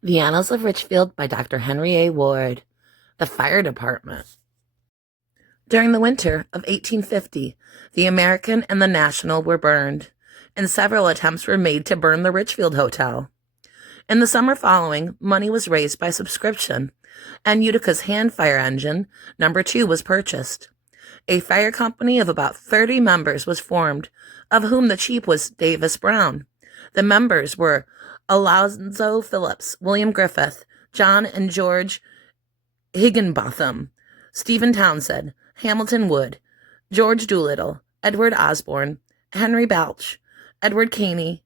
The Annals of Richfield by Dr. Henry A. Ward. The Fire Department. During the winter of 1850, the American and the National were burned, and several attempts were made to burn the Richfield Hotel. In the summer following, money was raised by subscription, and Utica's hand fire engine, number 2, was purchased. A fire company of about 30 members was formed, of whom the chief was Davis Brown. The members were Alonzo Phillips, William Griffith, John and George Higginbotham, Stephen Townsend, Hamilton Wood, George Doolittle, Edward Osborne, Henry Balch, Edward Caney,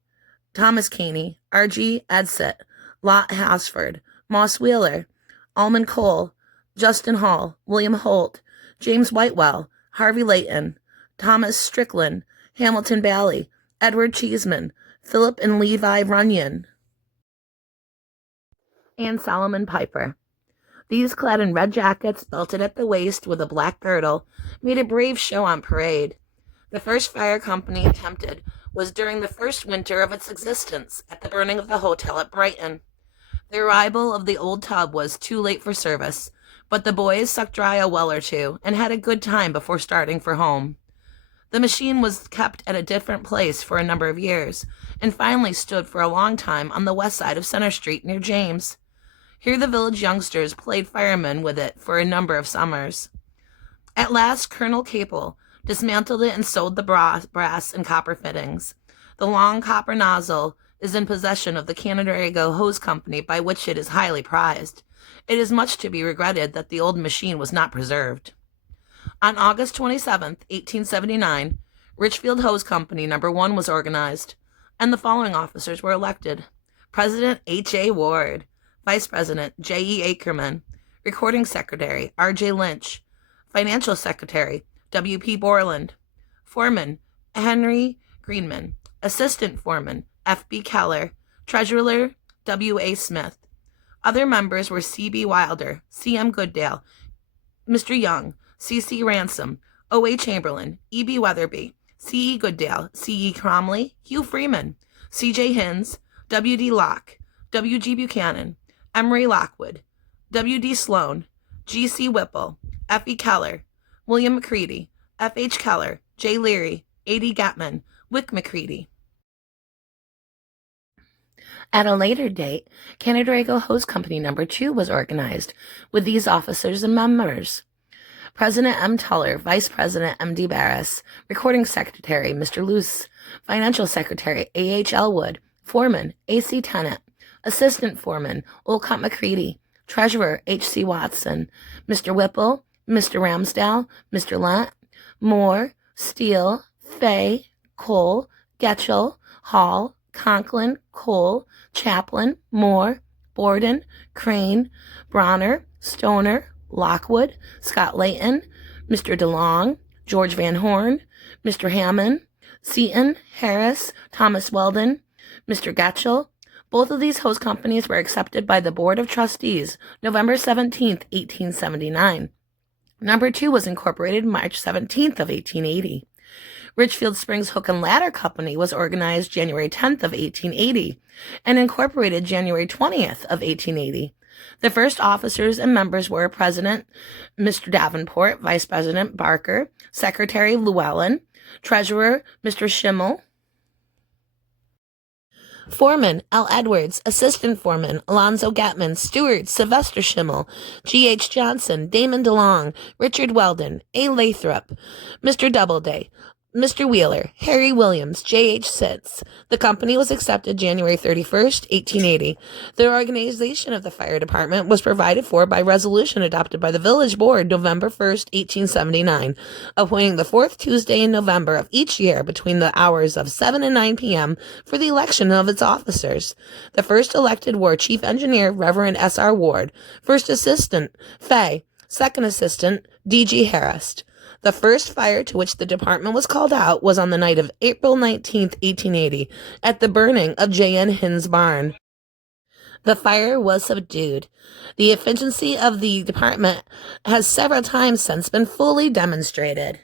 Thomas Caney, R.G. Edsett, Lot Hosford, Moss Wheeler, Almond Cole, Justin Hall, William Holt, James Whitewell, Harvey Layton, Thomas Strickland, Hamilton Bailey, Edward Cheeseman, Philip and Levi Runyon, and Solomon Piper. These, clad in red jackets, belted at the waist with a black girdle, made a brave show on parade. The first fire company attempted was during the first winter of its existence at the burning of the hotel at Brighton. The arrival of the old tub was too late for service, but the boys sucked dry a well or two and had a good time before starting for home. The machine was kept at a different place for a number of years, and finally stood for a long time on the west side of Center Street near James. Here the village youngsters played firemen with it for a number of summers. At last, Colonel Capel dismantled it and sewed the brass and copper fittings. The long copper nozzle is in possession of the Canandaigua Hose Company, by which it is highly prized. It is much to be regretted that the old machine was not preserved. On August 27, 1879, Richfield Hose Company No. 1 was organized, and the following officers were elected: President H.A. Ward, Vice President J.E. Ackerman, Recording Secretary R.J. Lynch, Financial Secretary W.P. Borland, Foreman Henry Greenman, Assistant Foreman F.B. Keller, Treasurer W.A. Smith. Other members were C.B. Wilder, C.M. Goodale, Mr. Young, C.C. Ransom, O.A. Chamberlain, E.B. Weatherby, C.E. Goodale, C.E. Cromley, Hugh Freeman, C.J. Hinds, W.D. Locke, W.G. Buchanan, Emery Lockwood, W.D. Sloan, G.C. Whipple, F.E. Keller, William McCready, F.H. Keller, J. Leary, A.D. Getman, Wick McCready. At a later date, Canandaigua Hose Company No. 2 was organized, with these officers and members: President M. Tuller, Vice President M.D. Barris, Recording Secretary Mr. Luce, Financial Secretary A.H. Elwood, Foreman A.C. Tennant, Assistant Foreman Olcott McCready, Treasurer H.C. Watson, Mr. Whipple, Mr. Ramsdale, Mr. Lent, Moore, Steele, Fay, Cole, Getchell, Hall, Conklin, Cole, Chaplin, Moore, Borden, Crane, Bronner, Stoner, Lockwood, Scott Layton, Mr. DeLong, George Van Horn, Mr. Hammond, Seaton, Harris, Thomas Weldon, Mr. Getchell. Both of these hose companies were accepted by the Board of Trustees November 17, 1879. Number 2 was incorporated March 17th of 1880. Richfield Springs Hook and Ladder Company was organized January 10th of 1880 and incorporated January 20th of 1880. The first officers and members were President Mr. Davenport, Vice President Barker, Secretary Llewellyn, Treasurer Mr. Schimmel, Foreman L. Edwards, Assistant Foreman Alonzo Getman, Steward Sylvester Schimmel, G.H. Johnson, Damon DeLong, Richard Weldon, A. Lathrop, Mr. Doubleday, Mr. Wheeler, Harry Williams, J.H. Sitz. The company was accepted January 31st, 1880. The organization of the fire department was provided for by resolution adopted by the village board November 1st, 1879, appointing the fourth Tuesday in November of each year between the hours of 7 and 9 p.m. for the election of its officers. The first elected were Chief Engineer Reverend S.R. Ward, First Assistant Fay, Second Assistant D.G. Harris. The first fire to which the department was called out was on the night of April 19, 1880, at the burning of J.N. Hinds' barn. The fire was subdued. The efficiency of the department has several times since been fully demonstrated.